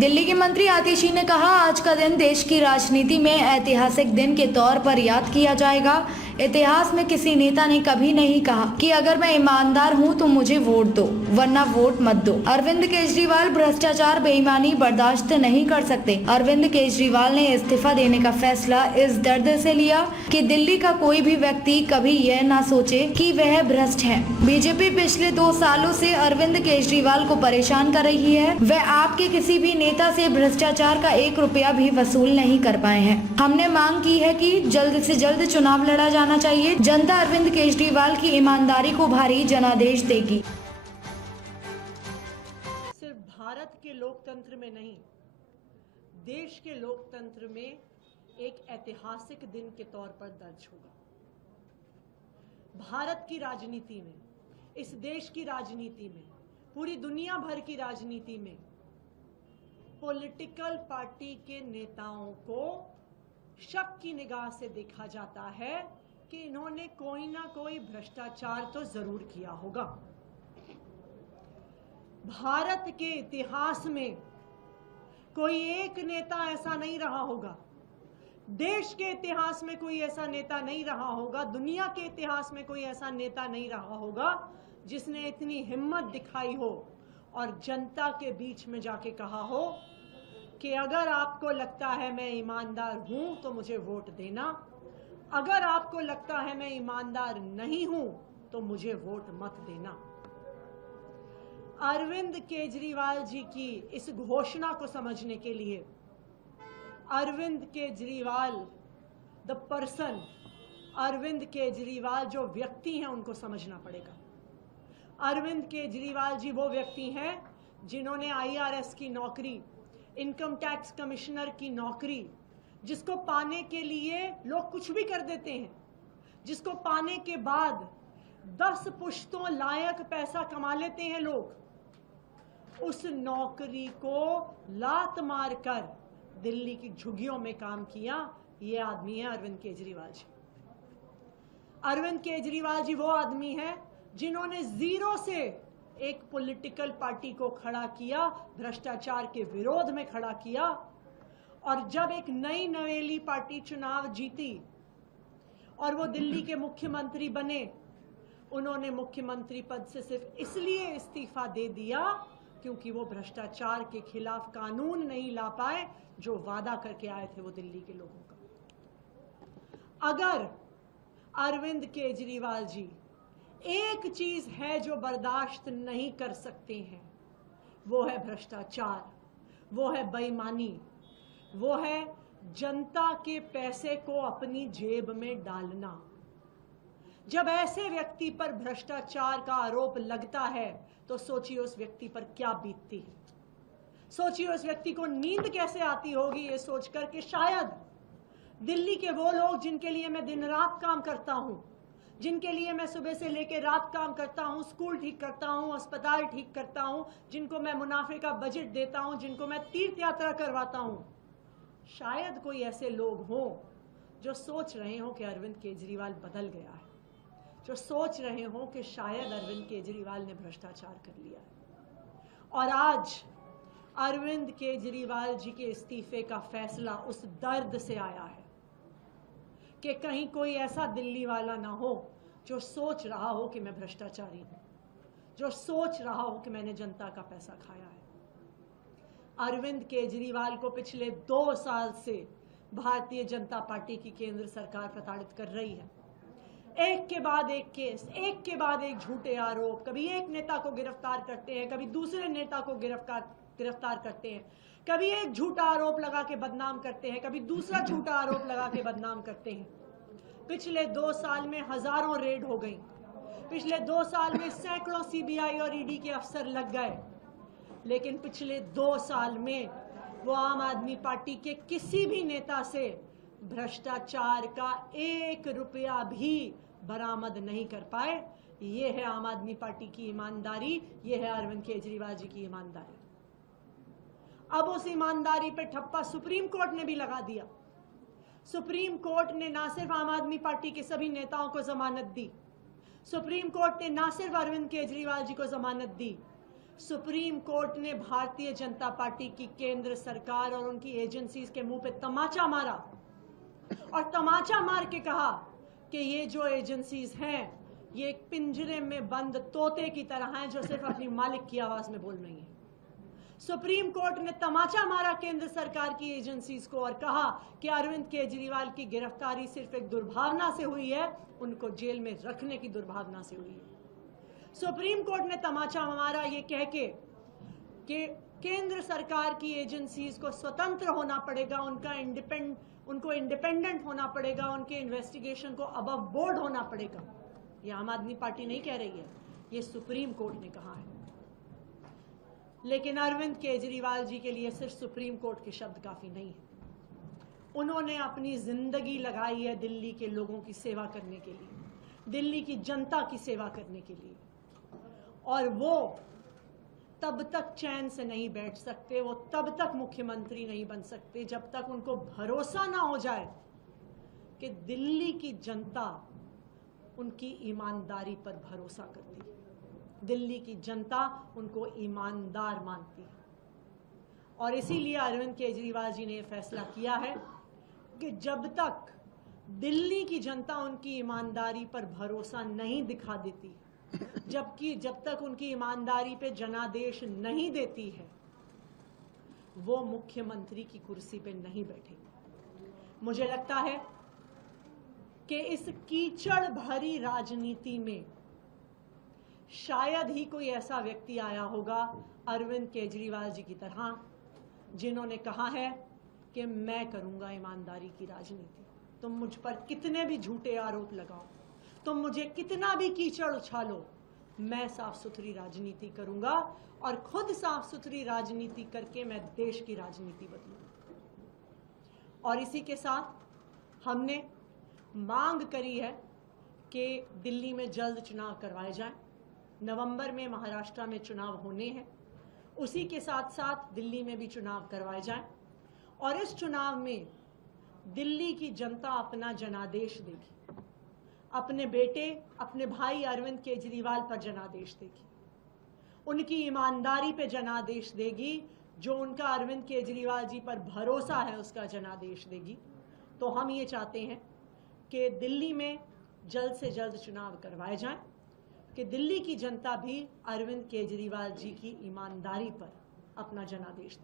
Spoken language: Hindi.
दिल्ली के मंत्री आतिशी ने कहा, आज का दिन देश की राजनीति में ऐतिहासिक दिन के तौर पर याद किया जाएगा। इतिहास में किसी नेता ने कभी नहीं कहा कि अगर मैं ईमानदार हूं तो मुझे वोट दो, वरना वोट मत दो। अरविंद केजरीवाल भ्रष्टाचार बेईमानी बर्दाश्त नहीं कर सकते। अरविंद केजरीवाल ने इस्तीफा देने का फैसला इस दर्द से लिया कि दिल्ली का कोई भी व्यक्ति कभी यह ना सोचे कि वह भ्रष्ट है। बीजेपी पिछले 2 सालों से अरविंद केजरीवाल को परेशान कर रही है। वह आपके किसी भी नेता से भ्रष्टाचार का 1 रुपया भी वसूल नहीं कर पाए हैं। हमने मांग की है कि जल्द से जल्द चुनाव लड़ा जाना चाहिए। जनता अरविंद केजरीवाल की ईमानदारी को भारी जनादेश देगी। सिर्फ भारत के लोकतंत्र में नहीं, देश के लोकतंत्र में एक ऐतिहासिक दिन के तौर पर दर्ज होगा। भारत की राजनीति में, इस देश की राजनीति में, पूरी दुनिया भर की राजनीति में पॉलिटिकल पार्टी के नेताओं को शक की निगाह से देखा जाता है कि इन्होंने कोई ना कोई भ्रष्टाचार तो जरूर किया होगा। भारत के इतिहास में कोई एक नेता ऐसा नहीं रहा होगा, देश के इतिहास में कोई ऐसा नेता नहीं रहा होगा, दुनिया के इतिहास में कोई ऐसा नेता नहीं रहा होगा जिसने इतनी हिम्मत दिखाई हो और जनता के बीच में जाके कहा हो कि अगर आपको लगता है मैं ईमानदार हूं तो मुझे वोट देना, अगर आपको लगता है मैं ईमानदार नहीं हूं तो मुझे वोट मत देना। अरविंद केजरीवाल जी की इस घोषणा को समझने के लिए अरविंद केजरीवाल द पर्सन, अरविंद केजरीवाल जो व्यक्ति हैं उनको समझना पड़ेगा। अरविंद केजरीवाल जी वो व्यक्ति हैं जिन्होंने IRS की नौकरी, इनकम टैक्स कमिश्नर की नौकरी, जिसको पाने के लिए लोग कुछ भी कर देते हैं, जिसको पाने के बाद 10 पुश्तों लायक पैसा कमा लेते हैं लोग, उस नौकरी को लात मारकर दिल्ली की झुग्गियों में काम किया। ये आदमी है अरविंद केजरीवाल जी। अरविंद केजरीवाल जी वो आदमी है जिन्होंने जीरो से एक पॉलिटिकल पार्टी को खड़ा किया, भ्रष्टाचार के विरोध में खड़ा किया, और जब एक नई नवेली पार्टी चुनाव जीती और वो दिल्ली के मुख्यमंत्री बने, उन्होंने मुख्यमंत्री पद से सिर्फ इसलिए इस्तीफा दे दिया क्योंकि वो भ्रष्टाचार के खिलाफ कानून नहीं ला पाए जो वादा करके आए थे वो दिल्ली के लोगों का। अगर अरविंद केजरीवाल जी एक चीज है जो बर्दाश्त नहीं कर सकते हैं, वो है भ्रष्टाचार, वो है बेईमानी, वो है जनता के पैसे को अपनी जेब में डालना। जब ऐसे व्यक्ति पर भ्रष्टाचार का आरोप लगता है तो सोचिए उस व्यक्ति पर क्या बीतती है। सोचिए उस व्यक्ति को नींद कैसे आती होगी ये सोचकर कि शायद दिल्ली के वो लोग जिनके लिए मैं दिन रात काम करता हूं, जिनके लिए मैं सुबह से लेकर रात काम करता हूं, स्कूल ठीक करता हूं, अस्पताल ठीक करता हूं, जिनको मैं मुनाफे का बजट देता हूं, जिनको मैं तीर्थ यात्रा करवाता हूं, शायद कोई ऐसे लोग हों जो सोच रहे हो कि अरविंद केजरीवाल बदल गया है, जो सोच रहे हो कि शायद अरविंद केजरीवाल ने भ्रष्टाचार कर लिया है। और आज अरविंद केजरीवाल जी के इस्तीफे का फैसला उस दर्द से आया है कि कहीं कोई ऐसा दिल्ली वाला ना हो जो सोच रहा हो कि मैं भ्रष्टाचारी हूं, जो सोच रहा हो कि मैंने जनता का पैसा खाया है। अरविंद केजरीवाल को पिछले 2 साल से भारतीय जनता पार्टी की केंद्र सरकार प्रताड़ित कर रही है। एक के बाद एक केस, एक के बाद एक झूठे आरोप, कभी एक नेता को गिरफ्तार करते हैं, कभी दूसरे नेता को गिरफ्तार करते हैं, कभी एक झूठा आरोप लगा के बदनाम करते हैं, कभी दूसरा झूठा आरोप लगा के बदनाम करते हैं। पिछले 2 साल में हजारों रेड हो गई, पिछले 2 साल में सैकड़ों CBI और ED के अफसर लग गए, लेकिन पिछले 2 साल में वो आम आदमी पार्टी के किसी भी नेता से भ्रष्टाचार का 1 रुपया भी बरामद नहीं कर पाए। ये है आम आदमी पार्टी की ईमानदारी, ये है अरविंद केजरीवाल जी की ईमानदारी। अब उस ईमानदारी पे ठप्पा सुप्रीम कोर्ट ने भी लगा दिया। सुप्रीम कोर्ट ने ना सिर्फ आम आदमी पार्टी के सभी नेताओं को जमानत दी, सुप्रीम कोर्ट ने ना सिर्फ अरविंद केजरीवाल जी को जमानत दी, सुप्रीम कोर्ट ने भारतीय जनता पार्टी की केंद्र सरकार और उनकी एजेंसीज के मुंह पे तमाचा मारा और तमाचा मार के कहा कि ये जो एजेंसीज हैं ये एक पिंजरे में बंद तोते की तरह हैं जो सिर्फ अपनी मालिक की आवाज में बोल रही हैं। सुप्रीम कोर्ट ने तमाचा मारा केंद्र सरकार की एजेंसीज को और कहा कि अरविंद केजरीवाल की गिरफ्तारी सिर्फ एक दुर्भावना से हुई है, उनको जेल में रखने की दुर्भावना से हुई है। सुप्रीम कोर्ट ने तमाचा मारा ये कह के कि केंद्र सरकार की एजेंसीज को स्वतंत्र होना पड़ेगा, उनको इंडिपेंडेंट होना पड़ेगा, उनके इन्वेस्टिगेशन को अबव बोर्ड होना पड़ेगा। ये आम आदमी पार्टी नहीं कह रही है, ये सुप्रीम कोर्ट ने कहा है। लेकिन अरविंद केजरीवाल जी के लिए सिर्फ सुप्रीम कोर्ट के शब्द काफी नहीं है। उन्होंने अपनी जिंदगी लगाई है दिल्ली के लोगों की सेवा करने के लिए, दिल्ली की जनता की सेवा करने के लिए, और वो तब तक चैन से नहीं बैठ सकते, वो तब तक मुख्यमंत्री नहीं बन सकते जब तक उनको भरोसा ना हो जाए कि दिल्ली की जनता उनकी ईमानदारी पर भरोसा करती है, दिल्ली की जनता उनको ईमानदार मानती है। और इसीलिए अरविंद केजरीवाल जी ने यह फैसला किया है कि जब तक दिल्ली की जनता उनकी ईमानदारी पर भरोसा नहीं दिखा देती, जब तक उनकी ईमानदारी पे जनादेश नहीं देती है, वो मुख्यमंत्री की कुर्सी पे नहीं बैठेंगे। मुझे लगता है कि इस कीचड़ भरी राजनीति में शायद ही कोई ऐसा व्यक्ति आया होगा अरविंद केजरीवाल जी की तरह, जिन्होंने कहा है कि मैं करूंगा ईमानदारी की राजनीति। तुम मुझ पर कितने भी झूठे आरोप लगाओ, तुम मुझे कितना भी कीचड़ उछालो, मैं साफ सुथरी राजनीति करूंगा और खुद साफ सुथरी राजनीति करके मैं देश की राजनीति बदलूंगा। और इसी के साथ हमने मांग करी है कि दिल्ली में जल्द चुनाव करवाए जाएं। नवंबर में महाराष्ट्र में चुनाव होने हैं, उसी के साथ साथ दिल्ली में भी चुनाव करवाए जाएं और इस चुनाव में दिल्ली की जनता अपना जनादेश देगी, अपने बेटे, अपने भाई अरविंद केजरीवाल पर जनादेश देगी, उनकी ईमानदारी पे जनादेश देगी, जो उनका अरविंद केजरीवाल जी पर भरोसा है उसका जनादेश देगी। तो हम ये चाहते हैं कि दिल्ली में जल्द से जल्द चुनाव करवाए जाएं, कि दिल्ली की जनता भी अरविंद केजरीवाल जी की ईमानदारी पर अपना जनादेश दे।